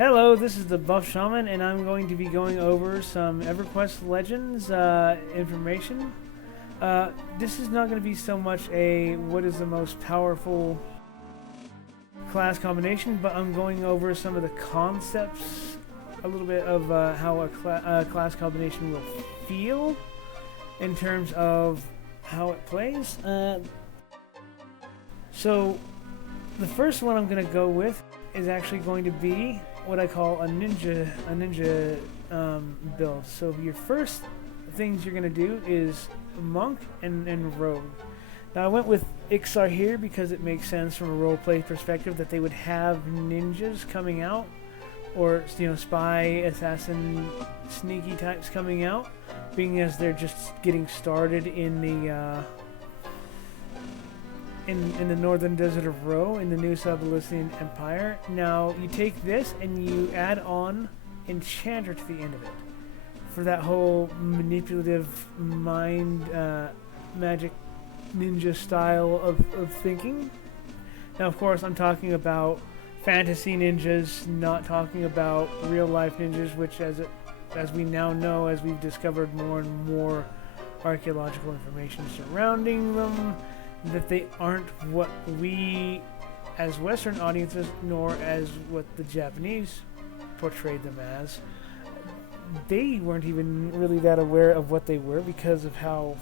Hello, this is the Buff Shaman, and I'm going to be going over some Everquest Legends information. This is not going to be so much a what is the most powerful class combination, but I'm going over some of the concepts, a little bit of how a class combination will feel in terms of how it plays. So, the first one I'm going to go with is actually going to be what I call a ninja build. So your first things you're gonna do is monk and rogue. Now I went with Ixar here because it makes sense from a roleplay perspective that they would have ninjas coming out, or spy, assassin, sneaky types coming out, being as they're just getting started in the in the northern desert of Ro in the new Sub-Elysian Empire. Now you take this and you add on Enchanter to the end of it for that whole manipulative mind magic ninja style of thinking. Now of course I'm talking about fantasy ninjas, not talking about real life ninjas, which as we now know, as we've discovered more and more archaeological information surrounding them, that they aren't what we as Western audiences, nor as what the Japanese portrayed them as. They weren't even really that aware of what they were because of how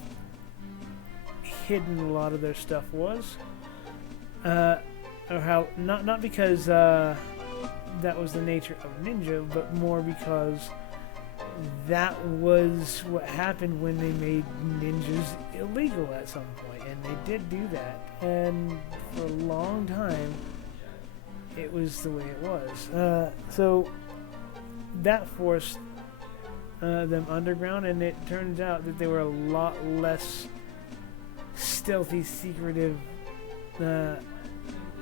hidden a lot of their stuff was. Or how, not because that was the nature of ninja, but more because that was what happened when they made ninjas illegal at some point, and they did do that, and for a long time it was the way it was. So that forced them underground, and it turns out that they were a lot less stealthy, secretive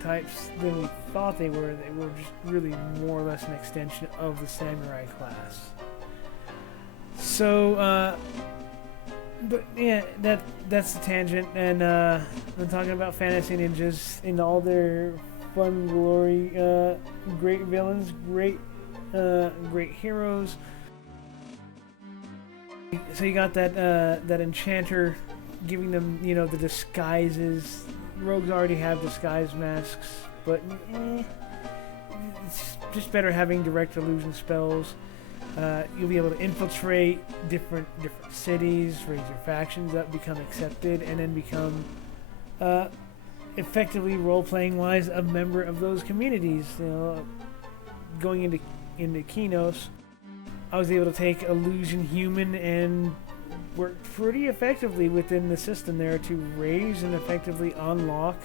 types than we thought they were. They were just really more or less an extension of the samurai class. So, but yeah, that's the tangent, and I'm talking about fantasy ninjas in all their fun glory. Great villains, great heroes. So you got that enchanter giving them, the disguises. Rogues already have disguise masks, but it's just better having direct illusion spells. You'll be able to infiltrate different cities, raise your factions up, become accepted, and then become effectively role-playing wise a member of those communities. Going into Kinos, I was able to take illusion human and work pretty effectively within the system there to raise and effectively unlock.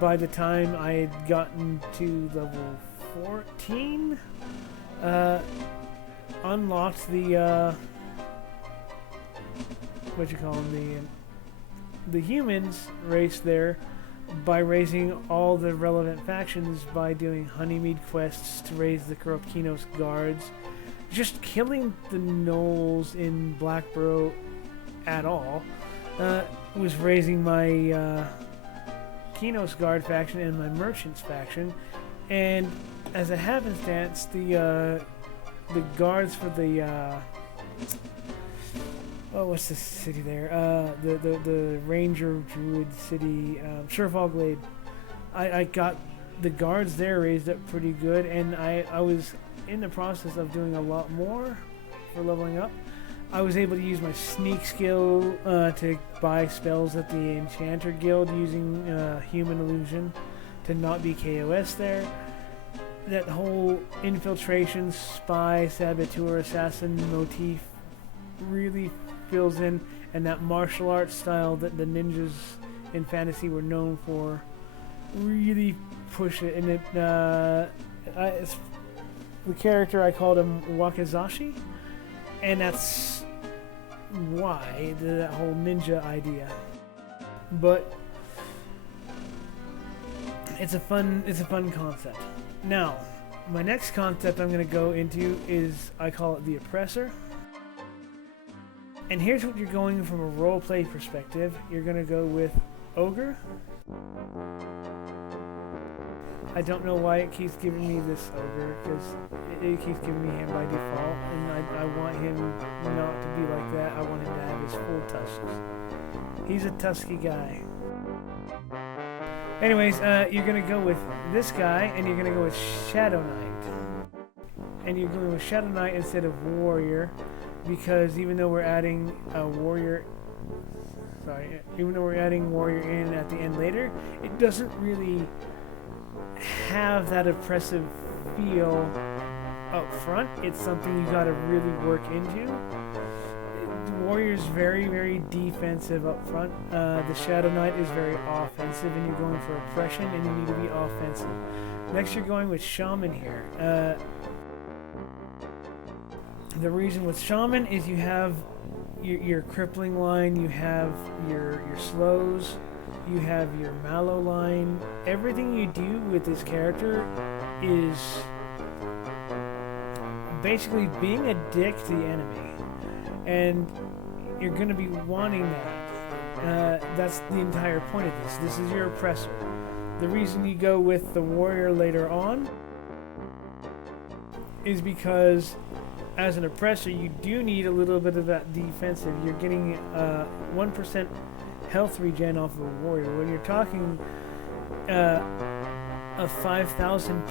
By the time I had gotten to level 14, unlocked the what you call them, the humans race there by raising all the relevant factions by doing honeymead quests to raise the corrupt Kinos guards. Just killing the gnolls in Blackborough at all was raising my Kinos guard faction and my merchants faction, and as a happenstance, the guards for the what's the city there? The Ranger Druid city, Surefall Glade. I got the guards there raised up pretty good, and I was in the process of doing a lot more for leveling up. I was able to use my sneak skill to buy spells at the Enchanter Guild using human illusion to not be KOS there. That whole infiltration, spy, saboteur, assassin motif really fills in, and that martial arts style that the ninjas in fantasy were known for really push it. And it's the character I called him Wakizashi, and that's why that whole ninja idea. But it's a fun concept. Now, my next concept I'm going to go into is, I call it the oppressor. And here's what you're going from a roleplay perspective. You're going to go with ogre, I don't know why it keeps giving me this ogre, because it keeps giving me him by default, and I want him not to be like that. I want him to have his full tusks. He's a tusky guy. Anyways, you're going to go with this guy, and you're going to go with Shadow Knight. And you're going with Shadow Knight instead of Warrior, because even though we're adding a Warrior... Sorry, even though we're adding Warrior in at the end later, it doesn't really have that oppressive feel up front. It's something you gotta really work into. The Warrior's very, very defensive up front. The Shadow Knight is very offensive, and you're going for oppression, and you need to be offensive. Next, you're going with Shaman here. The reason with Shaman is you have your crippling line, you have your slows, you have your mallow line. Everything you do with this character is basically being a dick to the enemy, and you're going to be wanting that. That's the entire point of this. This is your oppressor. The reason you go with the warrior later on is because as an oppressor, you do need a little bit of that defensive. You're getting 1% health regen off of a warrior. When you're talking a 5,000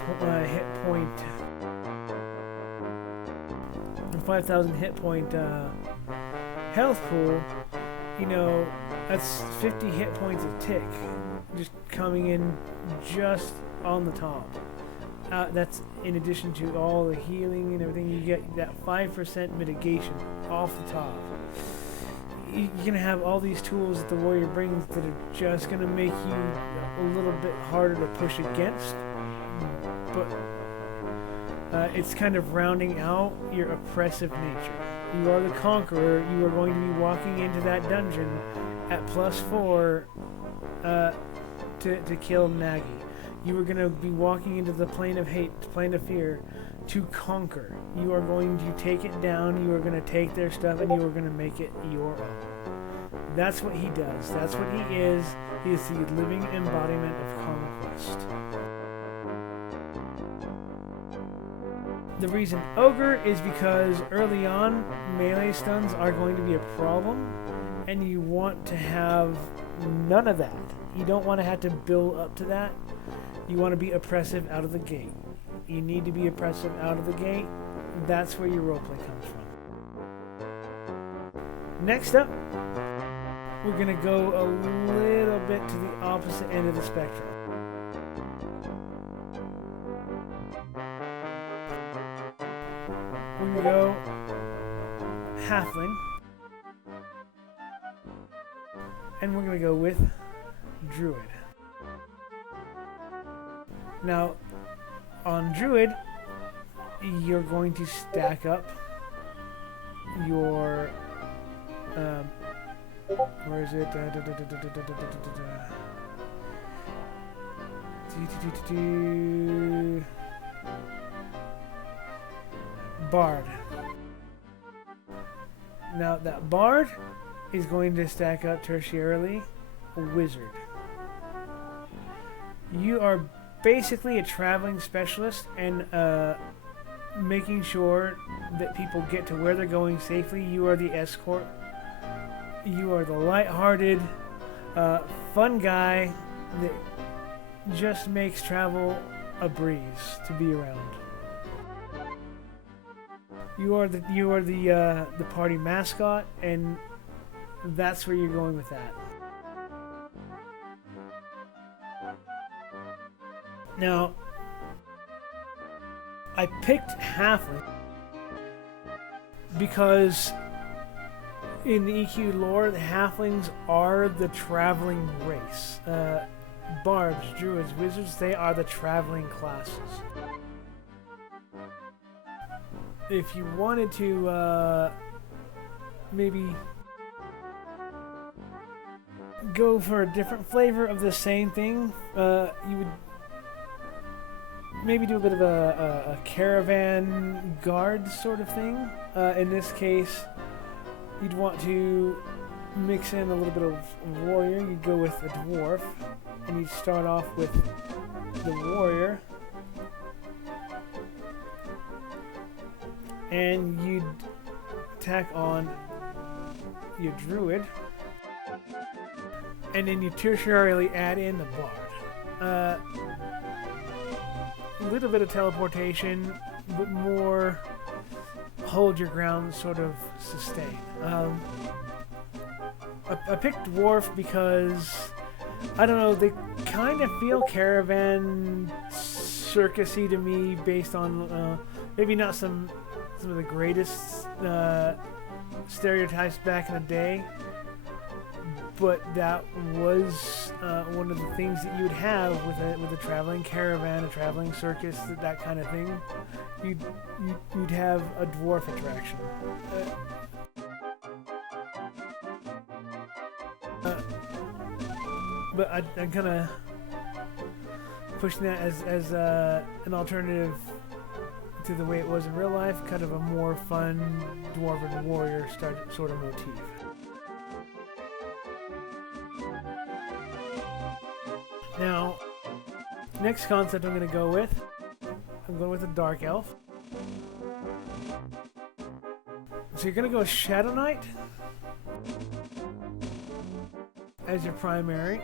hit point health pool, you know, that's 50 hit points a tick, just coming in just on the top. That's in addition to all the healing and everything. You get that 5% mitigation off the top. You're going to have all these tools that the warrior brings that are just going to make you a little bit harder to push against. But it's kind of rounding out your oppressive nature. You are the conqueror. You are going to be walking into that dungeon at +4 to kill Nagi. You are going to be walking into the plane of hate, plane of fear, to conquer. You are going to take it down, you are going to take their stuff, and you are going to make it your own. That's what he does. That's what he is. He is the living embodiment of conquest. The reason Ogre is because early on, melee stuns are going to be a problem, and you want to have none of that. You don't want to have to build up to that. You want to be oppressive out of the gate. You need to be oppressive out of the gate. That's where your roleplay comes from. Next up, we're going to go a little bit to the opposite end of the spectrum. We're going to go halfling. And we're going to go with druid. Now, on druid, you're going to stack up your where is it? Bard. Now that bard is going to stack up tertiarily wizard. You are basically a traveling specialist, and making sure that people get to where they're going safely. You are the escort. You are the lighthearted, fun guy that just makes travel a breeze to be around. You are the party mascot, and that's where you're going with that. Now, I picked halfling because in the EQ lore, the halflings are the traveling race. Bards, druids, wizards, they are the traveling classes. If you wanted to maybe go for a different flavor of the same thing, you would maybe do a bit of a caravan guard sort of thing. In this case, you'd want to mix in a little bit of warrior. You'd go with a dwarf, and you'd start off with the warrior, and you'd tack on your druid, and then you tertiarily add in the bard. A little bit of teleportation, but more hold your ground, sort of sustain. I picked dwarf because, I don't know, they kind of feel caravan circusy to me, based on maybe not some of the greatest stereotypes back in the day, but that was one of the things that you would have with a traveling caravan, a traveling circus, that kind of thing. You'd have a dwarf attraction. But I'm kind of pushing that as an alternative to the way it was in real life, kind of a more fun dwarven warrior sort of motif. Now, next concept I'm going to go with, I'm going with a dark elf. So you're going to go Shadow Knight as your primary,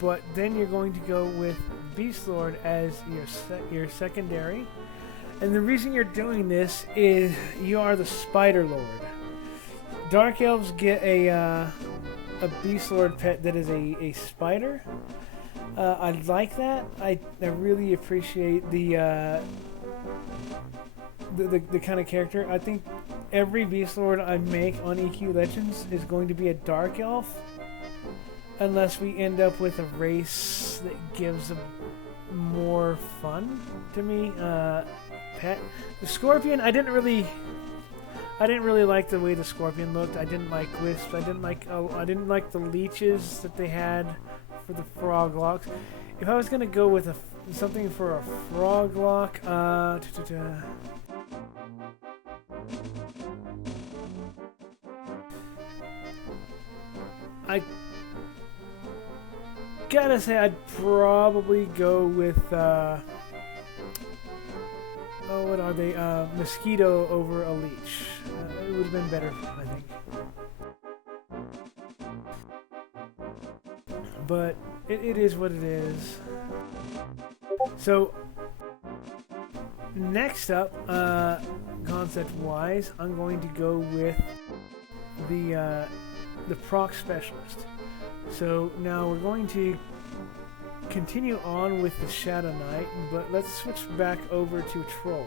but then you're going to go with Beast Lord as your secondary. And the reason you're doing this is you are the Spider Lord. Dark elves get a Beast Lord pet that is a spider. I like that. I really appreciate the kind of character. I think every Beast Lord I make on EQ Legends is going to be a dark elf, unless we end up with a race that gives a more fun to me. Pet. The Scorpion, I didn't really like the way the Scorpion looked. I didn't like Wisps. I didn't like the leeches that they had for the frog locks. If I was gonna go with something for a frog lock, I gotta say I'd probably go with what are they? Mosquito over a leech. It would have been better, I think. But it is what it is. So next up, concept-wise, I'm going to go with the proc specialist. So now we're going to continue on with the Shadow Knight, but let's switch back over to Troll.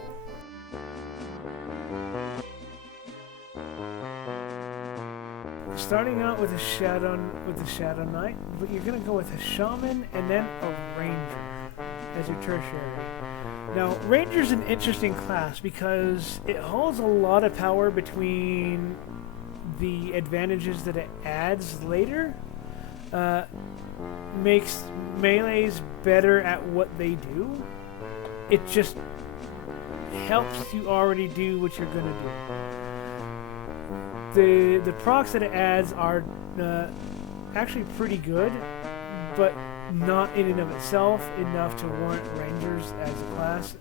Starting out with the Shadow Knight, but you're gonna go with a Shaman and then a Ranger as your tertiary. Now, Ranger's an interesting class because it holds a lot of power between the advantages that it adds later. Makes melees better at what they do. It just helps you already do what you're gonna do. The procs that it adds are actually pretty good, but not in and of itself enough to warrant Rangers as a class.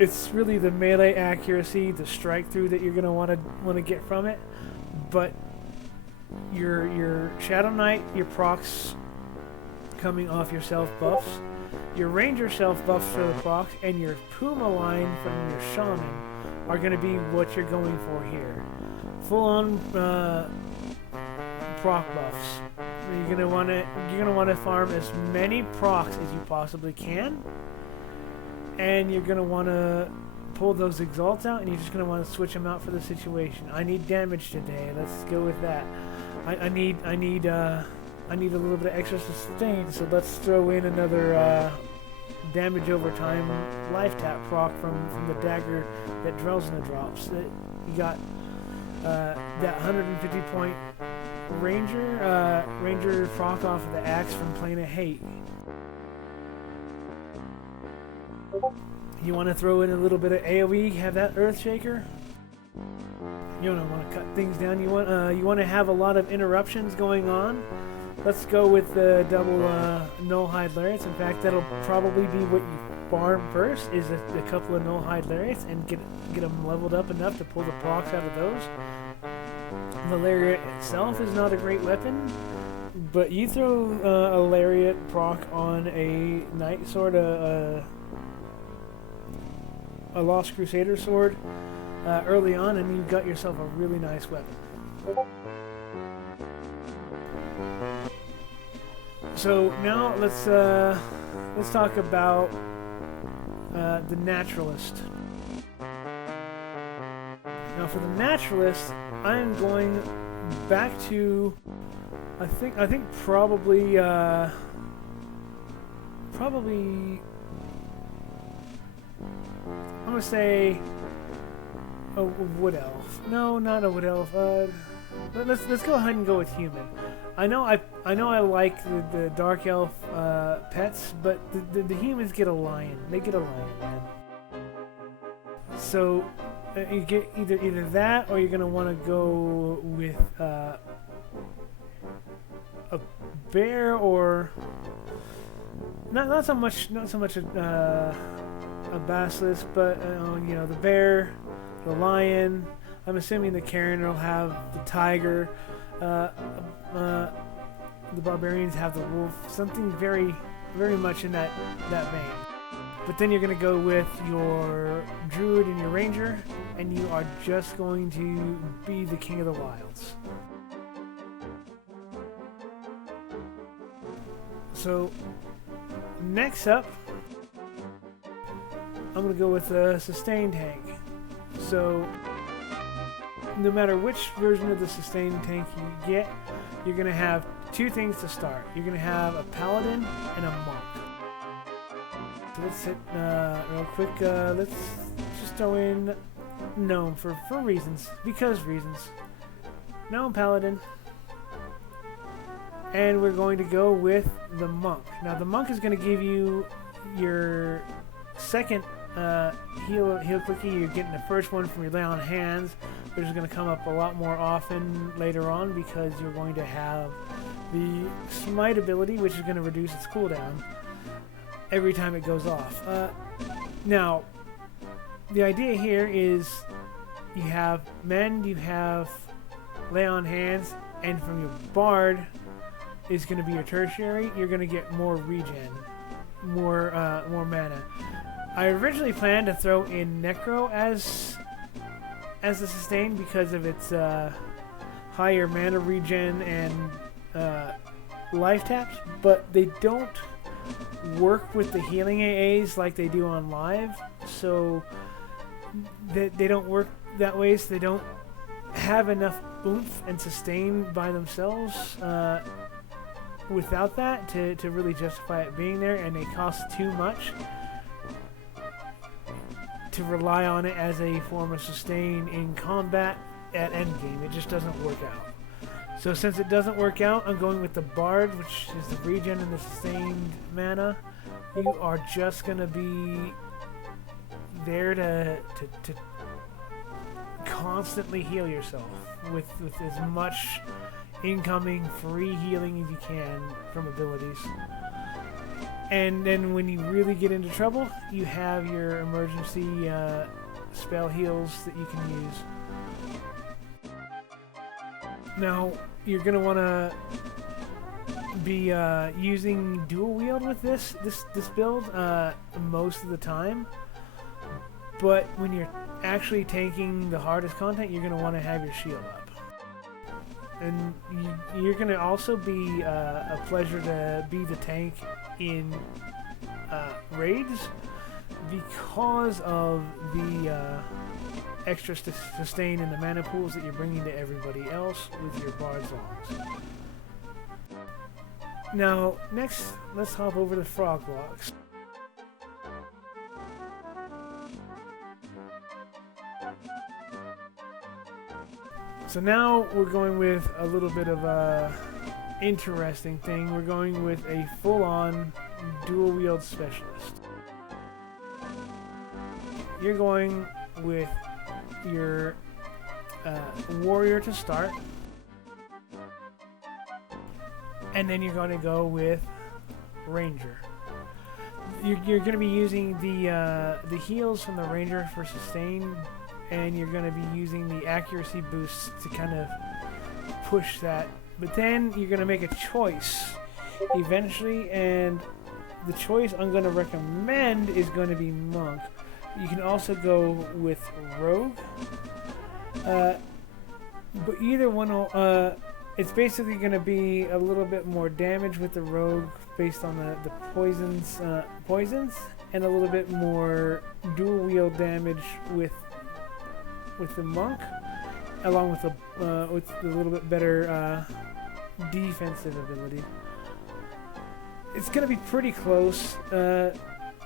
It's really the melee accuracy, the strike through that you're gonna want to get from it, but your Shadow Knight, your procs coming off your self buffs, your Ranger self buffs for the procs, and your Puma line from your Shaman are going to be what you're going for here. Full on proc buffs. You're gonna want to farm as many procs as you possibly can, and you're gonna want to pull those exalts out, and you're just gonna want to switch them out for the situation. I need damage today. Let's go with that. I need a little bit of extra sustain, so let's throw in another damage over time life tap proc from the dagger that dwells in the drops. You got that 150 point Ranger proc off of the axe from Plane of Hate. You want to throw in a little bit of AoE, have that Earthshaker. You don't want to cut things down. You want to have a lot of interruptions going on. let's go with the double null-hide lariats. In fact, that'll probably be what you farm first, is a couple of null-hide lariats, and get them leveled up enough to pull the procs out of those. The lariat itself is not a great weapon, but you throw a lariat proc on a knight sword, a Lost Crusader sword early on, and you've got yourself a really nice weapon. So now let's talk about the naturalist. Now for the naturalist, I'm going back to I think probably I'm gonna say a wood elf. No, not a wood elf. Let's go ahead and go with human. I know I like the dark elf pets, but the humans get a lion. They get a lion, man. So you get either that, or you're gonna want to go with a bear, or not so much a basilisk, but you know, the bear, the lion. I'm assuming the Karen will have the tiger. The barbarians have the wolf. Something very, very much in that vein. But then you're going to go with your druid and your ranger, and you are just going to be the king of the wilds. So next up, I'm going to go with a sustain tank. So no matter which version of the sustain tank you get, you're going to have two things to start. You're going to have a paladin and a monk. So let's hit real quick. Let's just throw in gnome for reasons. Because reasons. Gnome paladin. And we're going to go with the monk. Now the monk is going to give you your second heal quickie. You're getting the first one from your lay on hands, which is going to come up a lot more often later on, because you're going to have the smite ability, which is going to reduce its cooldown every time it goes off. Now, the idea here is you have mend, you have lay on hands, and from your bard is going to be your tertiary. You're going to get more regen, more mana. I originally planned to throw in Necro as a sustain because of its higher mana regen and life taps, but they don't work with the healing AAs like they do on live, so they don't work that way, so they don't have enough oomph and sustain by themselves without that to really justify it being there, and they cost too much to rely on it as a form of sustain in combat at endgame. It just doesn't work out. So since it doesn't work out, I'm going with the Bard, which is the regen and the sustained mana. You are just going to be there to constantly heal yourself with as much incoming free healing as you can from abilities. And then when you really get into trouble, you have your emergency spell heals that you can use. Now, you're going to want to be using dual wield with this build most of the time. But when you're actually taking the hardest content, you're going to want to have your shield up. And you're going to also be a pleasure to be the tank in raids because of the extra sustain and the mana pools that you're bringing to everybody else with your Bard's Longs. Now, next, let's hop over to Frog Blocks. So now we're going with a little bit of a interesting thing. We're going with a full-on dual wield specialist. You're going with your warrior to start. and then you're going to go with ranger. You're going to be using the heals from the ranger for sustain, and you're going to be using the accuracy boosts to kind of push that. But then you're going to make a choice eventually, and the choice I'm going to recommend is going to be monk. You can also go with rogue, but either one will, it's basically going to be a little bit more damage with the rogue based on the poisons, and a little bit more dual wield damage with the monk, along with a little bit better defensive ability. It's going to be pretty close to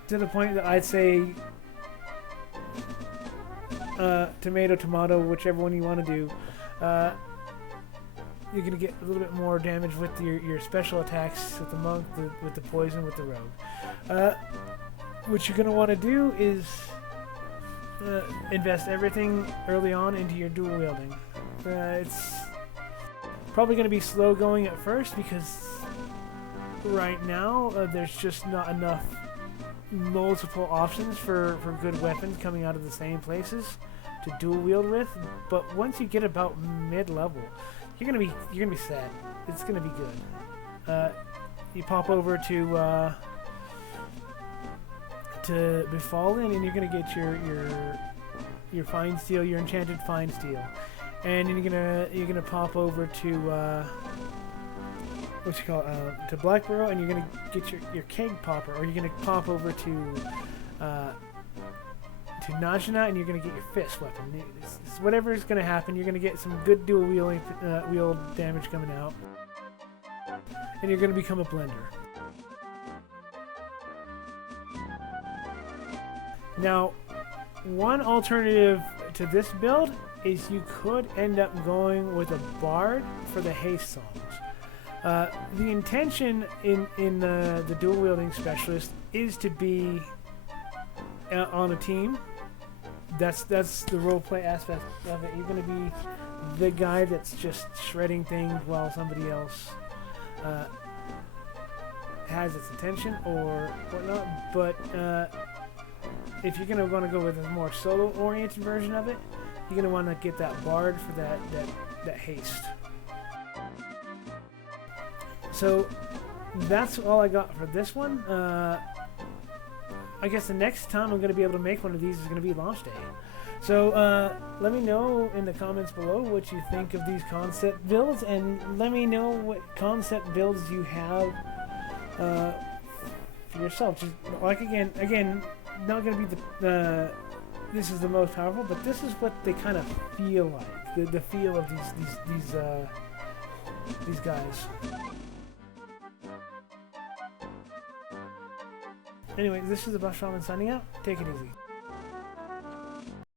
the point that I'd say tomato, tomato, whichever one you want to do. You're going to get a little bit more damage with your special attacks with the monk, with the poison, with the rogue. What you're going to want to do is invest everything early on into your dual wielding. It's probably going to be slow going at first because right now there's just not enough multiple options for good weapons coming out of the same places to dual wield with. But once you get about mid-level, you're gonna be set. It's gonna be good. You pop over to Befallen, and you're gonna get your fine steel, your enchanted fine steel, and then you're gonna pop over to to Blackborough, and you're gonna get your keg popper, or you're gonna pop over to Najina, and you're gonna get your fist weapon. Whatever is gonna happen, you're gonna get some good dual wield damage coming out, and you're gonna become a blender. Now, one alternative to this build is you could end up going with a bard for the haste songs. The intention in the dual wielding specialist is to be on a team. That's the roleplay aspect of it. You're going to be the guy that's just shredding things while somebody else has its attention or whatnot. But if you're going to want to go with a more solo-oriented version of it, you're going to want to get that bard for that haste. So that's all I got for this one. I guess the next time I'm going to be able to make one of these is going to be launch day. So let me know in the comments below what you think of these concept builds, and let me know what concept builds you have for yourself. Just like again, not going to be this is the most powerful, but this is what they kind of feel like. The feel of these guys. Anyway, this is the Buff Shaman signing out. Take it easy.